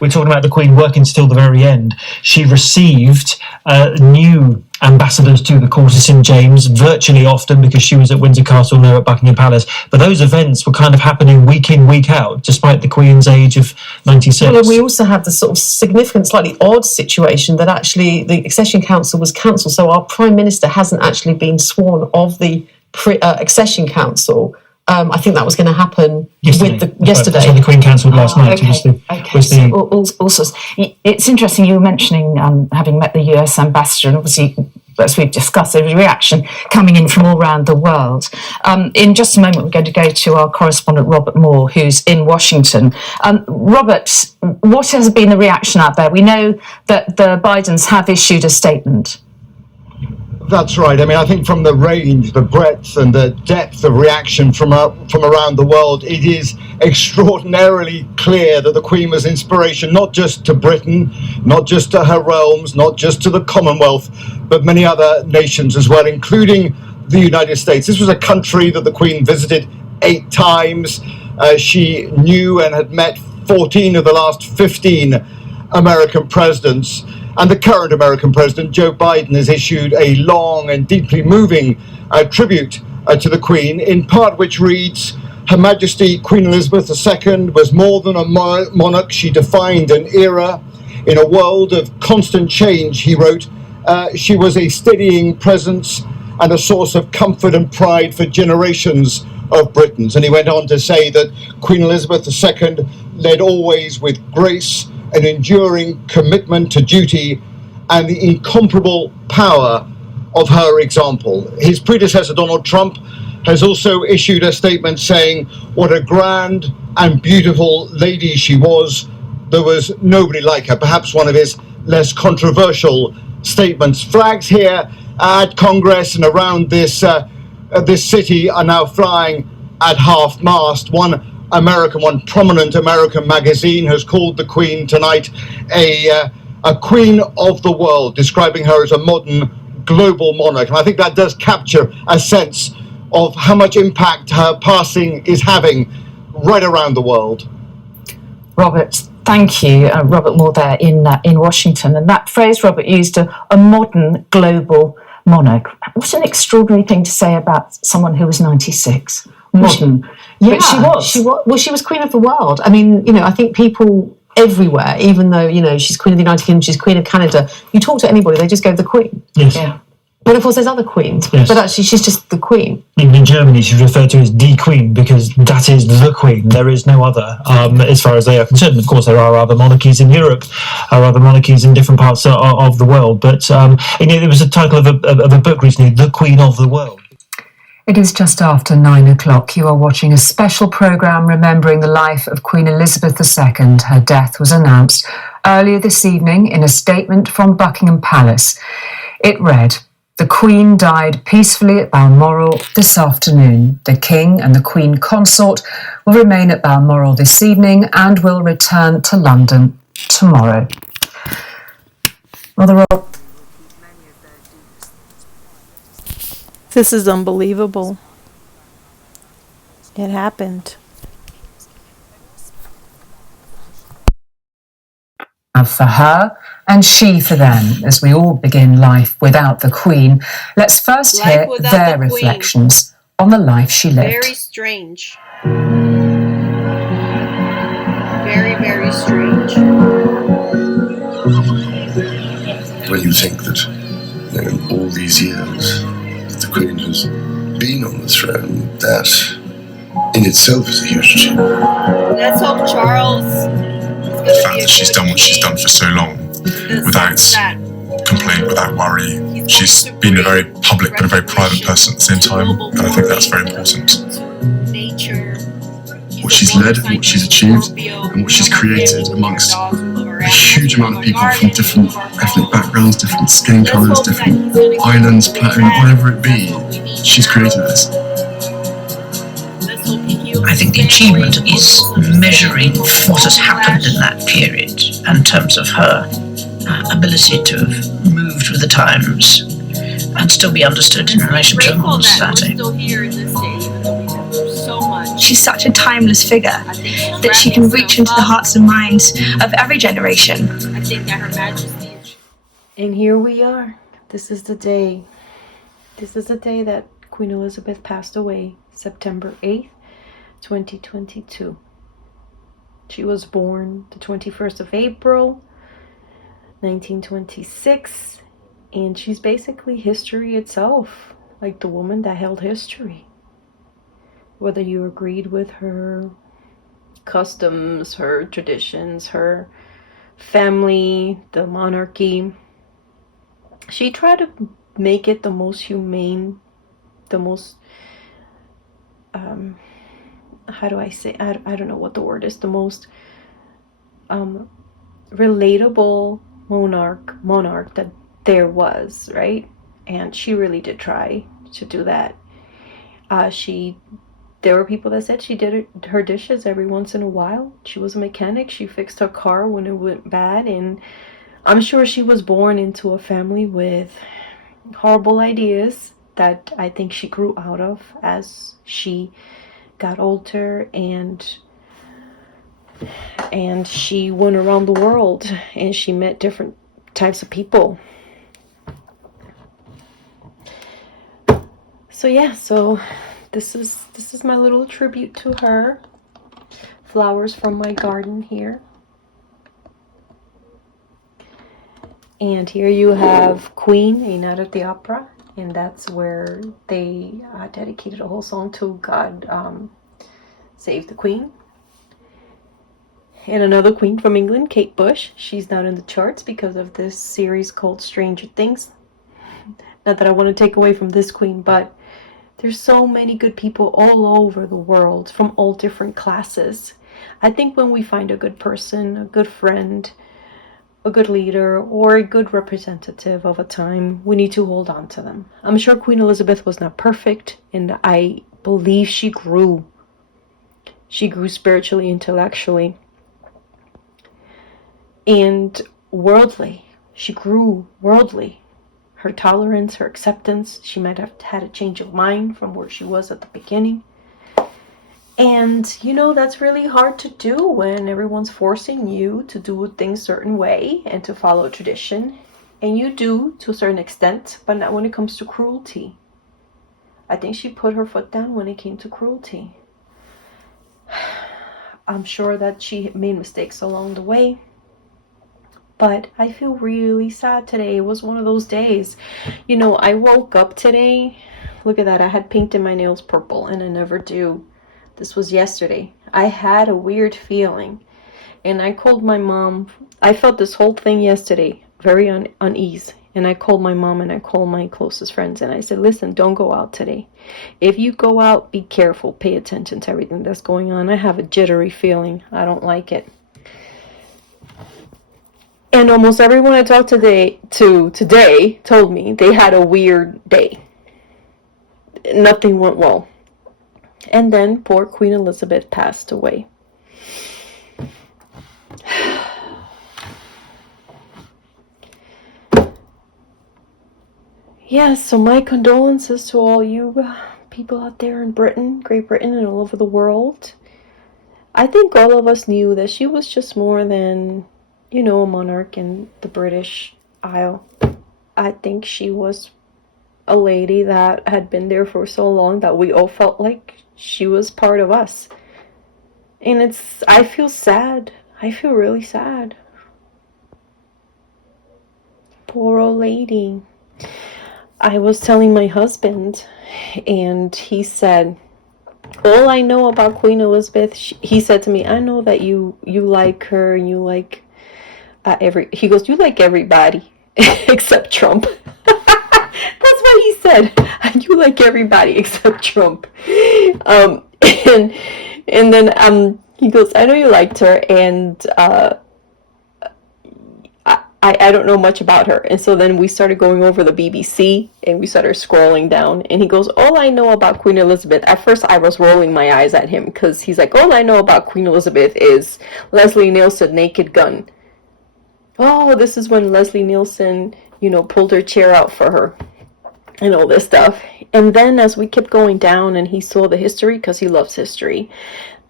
we're talking about the Queen working till the very end. She received new ambassadors to the court of St James virtually often because she was at Windsor Castle and they were at Buckingham Palace. But those events were kind of happening week in, week out, despite the Queen's age of 96. Well, we also have the sort of significant, slightly odd situation that actually the Accession Council was cancelled. So our Prime Minister hasn't actually been sworn of the Accession Council. I think that was going to happen yesterday. So the Queen cancelled last night. Also, it's interesting you were mentioning having met the US ambassador, and obviously, as we've discussed, there was a reaction coming in from all around the world. In just a moment, we're going to go to our correspondent, Robert Moore, who's in Washington. Robert, what has been the reaction out there? We know that the Bidens have issued a statement. That's right. I mean, I think from the range, the breadth and the depth of reaction from around the world, it is extraordinarily clear that the Queen was inspiration not just to Britain, not just to her realms, not just to the Commonwealth, but many other nations as well, including the United States. This was a country that the Queen visited 8 times. She knew and had met 14 of the last 15 American presidents. And the current American president, Joe Biden, has issued a long and deeply moving tribute to the Queen, in part which reads, Her Majesty Queen Elizabeth II was more than a monarch. She defined an era in a world of constant change, he wrote. She was a steadying presence and a source of comfort and pride for generations of Britons. And he went on to say that Queen Elizabeth II led always with grace, an enduring commitment to duty, and the incomparable power of her example. His predecessor, Donald Trump, has also issued a statement saying what a grand and beautiful lady she was. There was nobody like her. Perhaps one of his less controversial statements. Flags here at Congress and around this city are now flying at half-mast. One prominent American magazine has called the Queen tonight a queen of the world, describing her as a modern global monarch. And I think that does capture a sense of how much impact her passing is having right around the world. Robert, thank you. Robert Moore there in Washington. And that phrase Robert used, a modern global monarch. What an extraordinary thing to say about someone who was 96. Modern. Yeah, but she was. Well, she was Queen of the world. I mean, I think people everywhere, even though, she's Queen of the United Kingdom, she's Queen of Canada, you talk to anybody, they just go the Queen. Yes. Yeah. But of course, there's other queens, but actually she's just the Queen. Even in Germany, she's referred to as the Queen because that is the Queen. There is no other, as far as they are concerned. Of course, there are other monarchies in Europe, or other monarchies in different parts of the world. But there was a title of a book recently, The Queen of the World. It is just after 9 o'clock. You are watching a special programme remembering the life of Queen Elizabeth II. Her death was announced earlier this evening in a statement from Buckingham Palace. It read, The Queen died peacefully at Balmoral this afternoon. The King and the Queen Consort will remain at Balmoral this evening and will return to London tomorrow. Mother Rob. This is unbelievable. It happened. For her and she for them, as we all begin life without the Queen. Let's first hear their reflections on the life she lived. Very strange. Very, very strange. When you think that in all these years that the Queen has been on the throne, that in itself is a huge achievement. Let's hope Charles. The fact that she's done what she's done for so long without complaint, without worry. She's been a very public but a very private person at the same time, and I think that's very important. What she's led, what she's achieved, and what she's created amongst a huge amount of people from different ethnic backgrounds, different skin colours, different islands, whatever it be, she's created this. I think the achievement is measuring what has happened in that period in terms of her ability to have moved with the times and still be understood in relation to a modern society. We're still here in this day, even though we've been through so much. she's such a timeless figure that she can reach into the hearts and minds of every generation. I think that Her Majesty. And here we are. This is the day. This is the day that Queen Elizabeth passed away, September 8th, 2022. She was born the 21st of April, 1926, and she's basically history itself, like the woman that held history. Whether you agreed with her customs, her traditions, her family, the monarchy, she tried to make it the most humane, the most, how do I say, I don't know what the word is, the most relatable monarch that there was, right? And she really did try to do that. There were people that said she did her dishes every once in a while. She was a mechanic. She fixed her car when it went bad, and I'm sure she was born into a family with horrible ideas that I think she grew out of as she got older, and she went around the world and she met different types of people. So yeah, so this is my little tribute to her. Flowers from my garden here. And here you have Queen, A Night at the Opera, and that's where they dedicated a whole song to God Save the Queen. And another queen from England, Kate Bush. She's not in the charts because of this series called Stranger Things. Not that I want to take away from this queen, but there's so many good people all over the world from all different classes. I think when we find a good person, a good friend, a good leader, or a good representative of a time, we need to hold on to them. I'm sure Queen Elizabeth was not perfect, and I believe she grew. She grew spiritually, intellectually, and worldly. She grew worldly. Her tolerance, her acceptance, she might have had a change of mind from where she was at the beginning. And, you know, that's really hard to do when everyone's forcing you to do things a certain way and to follow tradition. And you do to a certain extent, but not when it comes to cruelty. I think she put her foot down when it came to cruelty. I'm sure that she made mistakes along the way. But I feel really sad today. It was one of those days. You know, I woke up today. Look at that. I had painted my nails purple, and I never do. This was yesterday. I had a weird feeling, and I called my mom. I felt this whole thing yesterday, very unease. And I called my mom and I called my closest friends, and I said, listen, don't go out today. If you go out, be careful. Pay attention to everything that's going on. I have a jittery feeling. I don't like it. And almost everyone I talked today told me they had a weird day. Nothing went well. And then poor Queen Elizabeth passed away. Yeah, so my condolences to all you people out there in Britain, Great Britain, and all over the world. I think all of us knew that she was just more than, you know, a monarch in the British Isle. I think she was a lady that had been there for so long that we all felt like she was part of us. And I feel sad. I feel really sad. Poor old lady. I was telling my husband, and he said, all I know about Queen Elizabeth, he said to me, I know that you like her, and you like he goes, you like everybody except Trump. That's what he said. You like everybody except Trump. And then he goes, I know you liked her, and I don't know much about her. And so then we started going over the BBC, and we started scrolling down, and he goes, all I know about Queen Elizabeth, at first I was rolling my eyes at him, because he's like, all I know about Queen Elizabeth is Leslie Nielsen, Naked Gun. Oh, this is when Leslie Nielsen, you know, pulled her chair out for her. and all this stuff. And then as we kept going down and he saw the history, because he loves history,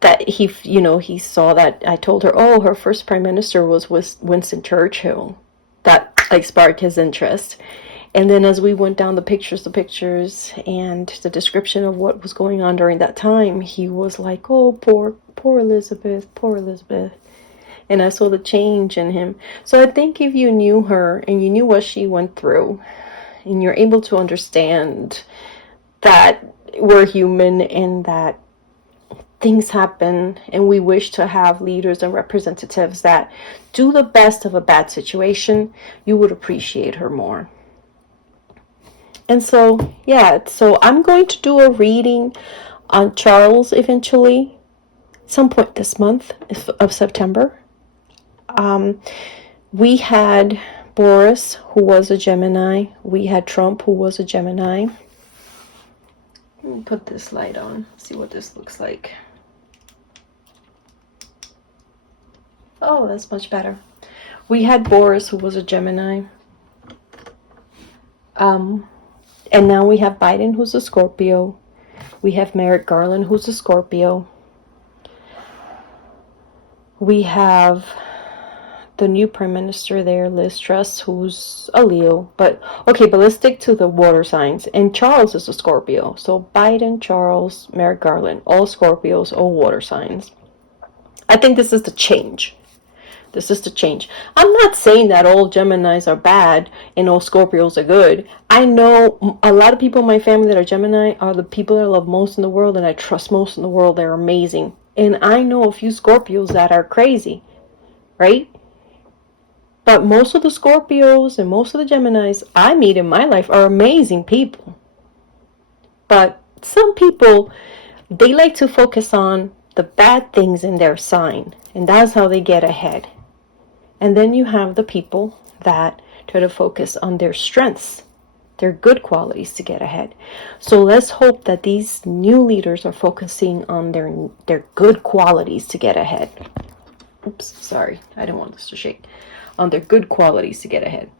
that he saw that I told her, oh, her first prime minister was Winston Churchill. That like sparked his interest. And then as we went down the pictures and the description of what was going on during that time, he was like, oh, poor Elizabeth. And I saw the change in him. So I think if you knew her and you knew what she went through, and you're able to understand that we're human and that things happen, and we wish to have leaders and representatives that do the best of a bad situation, you would appreciate her more. And so, yeah, so I'm going to do a reading on Charles eventually, some point this month of September. We had Boris, who was a Gemini. We had Trump, who was a Gemini. Let me put this light on, see what this looks like. Oh, that's much better. We had Boris, who was a Gemini. And now we have Biden, who's a Scorpio. We have Merrick Garland, who's a Scorpio. We have the new prime minister there, Liz Truss, who's a Leo. But let's stick to the water signs. And Charles is a Scorpio. So Biden, Charles, Merrick Garland, all Scorpios, all water signs. I think this is the change. This is the change. I'm not saying that all Geminis are bad and all Scorpios are good. I know a lot of people in my family that are Gemini are the people that I love most in the world and I trust most in the world. They're amazing. And I know a few Scorpios that are crazy, right? But most of the Scorpios and most of the Geminis I meet in my life are amazing people. But some people, they like to focus on the bad things in their sign. And that's how they get ahead. And then you have the people that try to focus on their strengths, their good qualities to get ahead. So let's hope that these new leaders are focusing on their good qualities to get ahead. Oops, sorry, I didn't want this to shake. On their good qualities to get ahead.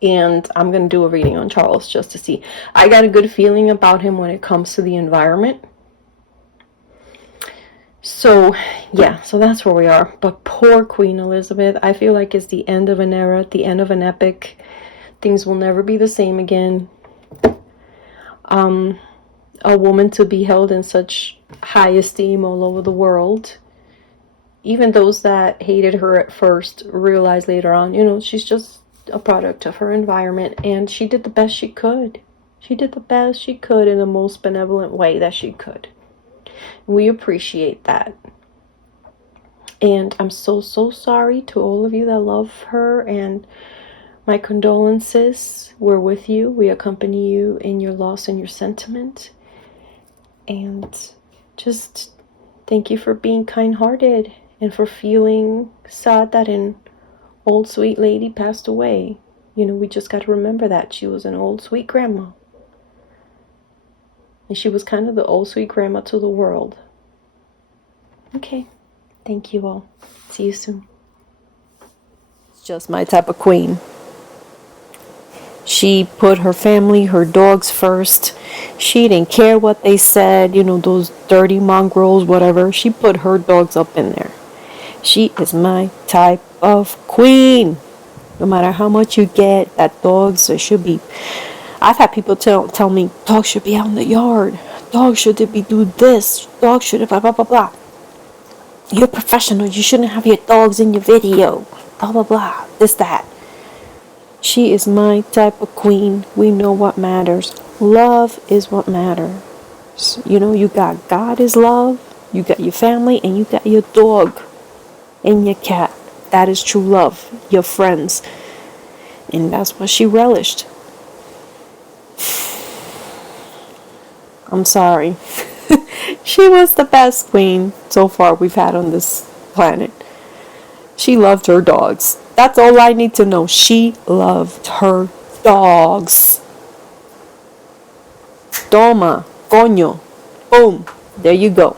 And I'm going to do a reading on Charles just to see. I got a good feeling about him when it comes to the environment. So, yeah, so that's where we are. But poor Queen Elizabeth, I feel like it's the end of an era, the end of an epic. Things will never be the same again. A woman to be held in such high esteem all over the world. Even those that hated her at first realized later on, she's just a product of her environment. And she did the best she could. She did the best she could in the most benevolent way that she could. We appreciate that. And I'm so sorry to all of you that love her, and my condolences. We're with you. We accompany you in your loss and your sentiment. And just thank you for being kind-hearted and for feeling sad that an old sweet lady passed away. We just got to remember that she was an old sweet grandma. And she was kind of the old sweet grandma to the world. Okay. Thank you all. See you soon. It's just my type of queen. She put her family, her dogs first. She didn't care what they said, those dirty mongrels, whatever. She put her dogs up in there. She is my type of queen. No matter how much you get, that dogs should be... I've had people tell me, dogs should be out in the yard. Dogs should be do this. Dogs should blah, blah, blah, blah. You're a professional. You shouldn't have your dogs in your video. Blah, blah, blah. This, that. She is my type of queen. We know what matters. Love is what matters. You got God is love. You got your family and you got your dog and your cat. That is true love. Your friends. And that's what she relished. I'm sorry. She was the best queen so far we've had on this planet. She loved her dogs. That's all I need to know. She loved her dogs. Toma, coño. Boom. There you go.